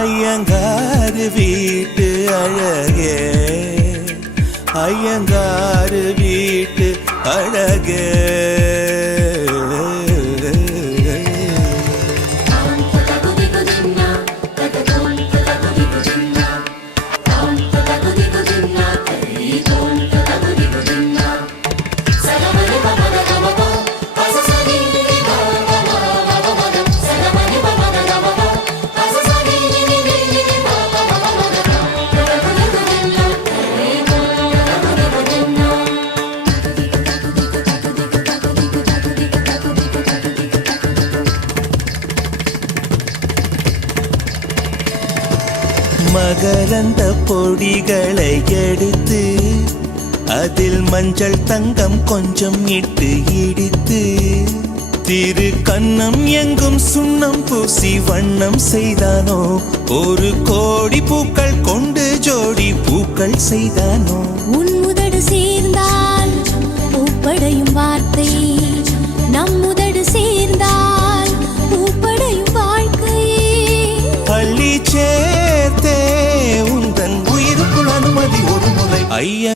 ஐயங்காறு வீட்டு அழகே, ஐயங்காறு வீட்டு அழகே. மகரந்த பொடிகளை எடுத்து அதில் மஞ்சள் தங்கம் கொஞ்சம் இட்டு இடித்து திரு கண்ணம் எங்கும் சுண்ணம் பூசி வண்ணம் செய்தானோ. ஒரு கோடி பூக்கள் கொண்டு ஜோடி பூக்கள் செய்தானோ. உன் முதடு சேர்ந்தால் பூப்படையும் வார்த்தை, நம் முதடு சேர்ந்தால் பூப்படையும் வாழ்க்கை. பள்ளி சேர்த்தே உந்தன் உயிருக்குள் அனுமதி ஒரு முறை ஐயா.